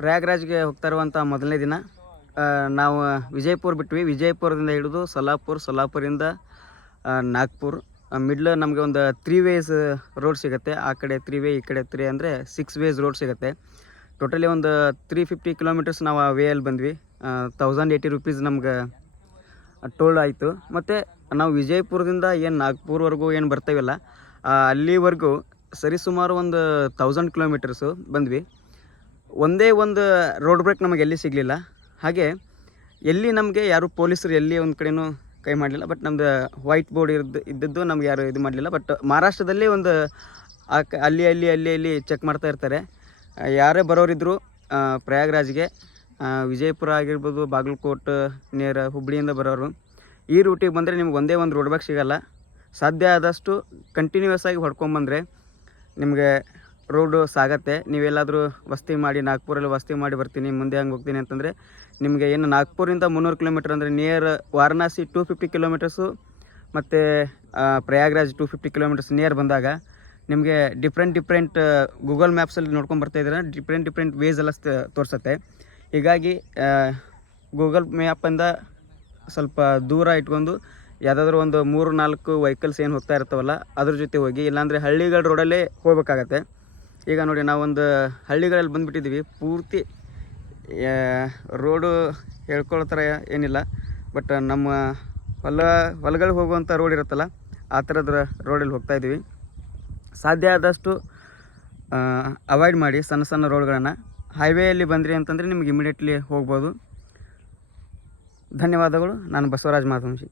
ಪ್ರಯಾಗ್ರಾಜ್ಗೆ ಹೋಗ್ತಾ ಇರುವಂಥ ಮೊದಲನೇ ದಿನ ನಾವು ವಿಜಯಪುರ ಬಿಟ್ವಿ. ವಿಜಯಪುರದಿಂದ ಹಿಡಿದು ಸೊಲ್ಲಾಪುರಿಂದ ನಾಗ್ಪುರ್ ಮಿಡ್ಲ್ ನಮಗೆ ಒಂದು 3 ವೇಸ್ ರೋಡ್ ಸಿಗುತ್ತೆ. ಆ ಕಡೆ 3 ವೇ, ಈ ಕಡೆ 3 ಅಂದರೆ 6 ವೇಸ್ ರೋಡ್ ಸಿಗುತ್ತೆ. ಟೋಟಲಿ ಒಂದು 350 ಕಿಲೋಮೀಟರ್ಸ್ ನಾವು ಆ ವೇಯಲ್ಲಿ ಬಂದ್ವಿ. 1080 ರೂಪೀಸ್ ನಮ್ಗೆ ಟೋಲ್ ಆಯಿತು. ಮತ್ತು ನಾವು ವಿಜಯಪುರದಿಂದ ಏನು ನಾಗ್ಪುರ್ವರೆಗೂ ಏನು ಬರ್ತಾಯಿಲ್ಲ ಅಲ್ಲಿವರೆಗೂ ಸರಿಸುಮಾರು ಒಂದು 1000 ಕಿಲೋಮೀಟರ್ಸು ಬಂದ್ವಿ. ಒಂದೇ ಒಂದು ರೋಡ್ ಬ್ರೇಕ್ ನಮಗೆ ಎಲ್ಲಿ ಸಿಗಲಿಲ್ಲ. ಹಾಗೆ ಎಲ್ಲಿ ನಮಗೆ ಯಾರು ಪೊಲೀಸರು ಎಲ್ಲಿ ಒಂದು ಕಡೆಯೂ ಕೈ ಮಾಡಲಿಲ್ಲ. ಬಟ್ ನಮ್ಮದು ವೈಟ್ ಬೋರ್ಡ್ ಇದ್ದದ್ದು ನಮ್ಗೆ ಯಾರು ಇದು ಮಾಡಲಿಲ್ಲ. ಬಟ್ ಮಹಾರಾಷ್ಟ್ರದಲ್ಲಿ ಒಂದು ಅಲ್ಲಿ ಚೆಕ್ ಮಾಡ್ತಾ ಇರ್ತಾರೆ. ಯಾರೇ ಬರೋರಿದ್ದರು ಪ್ರಯಾಗ್ರಾಜ್ಗೆ, ವಿಜಯಪುರ ಆಗಿರ್ಬೋದು, ಬಾಗಲಕೋಟ್ ನೇರ ಹುಬ್ಬಳ್ಳಿಯಿಂದ ಬರೋರು ಈ ರೂಟಿಗೆ ಬಂದರೆ ನಿಮ್ಗೆ ಒಂದೇ ಒಂದು ರೋಡ್ ಬ್ಯಾಕ್ ಸಿಗೋಲ್ಲ. ಸಾಧ್ಯ ಆದಷ್ಟು ಕಂಟಿನ್ಯೂಯಸ್ ಆಗಿ ಹೊಡ್ಕೊಂಬಂದರೆ ನಿಮಗೆ ರೋಡು ಸಾಗತ್ತೆ. ನೀವೆಲ್ಲಾದರೂ ವಸತಿ ಮಾಡಿ ನಾಗ್ಪುರಲ್ಲಿ ವಸತಿ ಮಾಡಿ ಬರ್ತೀನಿ ಮುಂದೆ ಹಂಗೆ ಹೋಗ್ತೀನಿ ಅಂತಂದರೆ ನಿಮಗೆ ಏನು ನಾಗ್ಪುರಿಂದ 300 ಕಿಲೋಮೀಟರ್ ಅಂದರೆ ನಿಯರ್ ವಾರಣಾಸಿ 250 ಕಿಲೋಮೀಟರ್ಸು ಮತ್ತು ಪ್ರಯಾಗ್ರಾಜ್ 250 ಕಿಲೋಮೀಟರ್ಸ್ ನಿಯರ್ ಬಂದಾಗ ನಿಮಗೆ ಡಿಫ್ರೆಂಟ್ ಗೂಗಲ್ ಮ್ಯಾಪ್ಸಲ್ಲಿ ನೋಡ್ಕೊಂಡು ಬರ್ತಾಯಿದ್ರೆ ಡಿಫ್ರೆಂಟ್ ವೇಸ್ ಎಲ್ಲ ತೋರಿಸುತ್ತೆ. ಹೀಗಾಗಿ ಗೂಗಲ್ ಮ್ಯಾಪಿಂದ ಸ್ವಲ್ಪ ದೂರ ಇಟ್ಕೊಂಡು ಯಾವುದಾದ್ರೂ ಒಂದು 3-4 ವೆಹಿಕಲ್ಸ್ ಏನು ಹೋಗ್ತಾ ಇರ್ತಾವಲ್ಲ ಅದ್ರ ಜೊತೆ ಹೋಗಿ, ಇಲ್ಲಾಂದರೆ ಹಳ್ಳಿಗಳ ರೋಡಲ್ಲೇ ಹೋಗ್ಬೇಕಾಗತ್ತೆ. ಈಗ ನೋಡಿ ನಾವೊಂದು ಹಳ್ಳಿಗಳಲ್ಲಿ ಬಂದುಬಿಟ್ಟಿದ್ದೀವಿ. ಪೂರ್ತಿ ರೋಡು ಹೇಳ್ಕೊಳ್ಳೋ ಥರ ಏನಿಲ್ಲ. ಬಟ್ ನಮ್ಮ ಹೊಲಗಳಿಗೆ ಹೋಗುವಂಥ ರೋಡ್ ಇರುತ್ತಲ್ಲ ಆ ಥರದ ರೋಡಲ್ಲಿ ಹೋಗ್ತಾಯಿದ್ದೀವಿ. ಸಾಧ್ಯ ಆದಷ್ಟು ಅವಾಯ್ಡ್ ಮಾಡಿ ಸಣ್ಣ ರೋಡ್ಗಳನ್ನು. ಹೈವೇಯಲ್ಲಿ ಬಂದ್ರಿ ಅಂತಂದರೆ ನಿಮ್ಗೆ ಇಮಿಡಿಯೇಟ್ಲಿ ಹೋಗ್ಬೋದು. ಧನ್ಯವಾದಗಳು. ನಾನು ಬಸವರಾಜ್ ಮಾತಂಶಿ.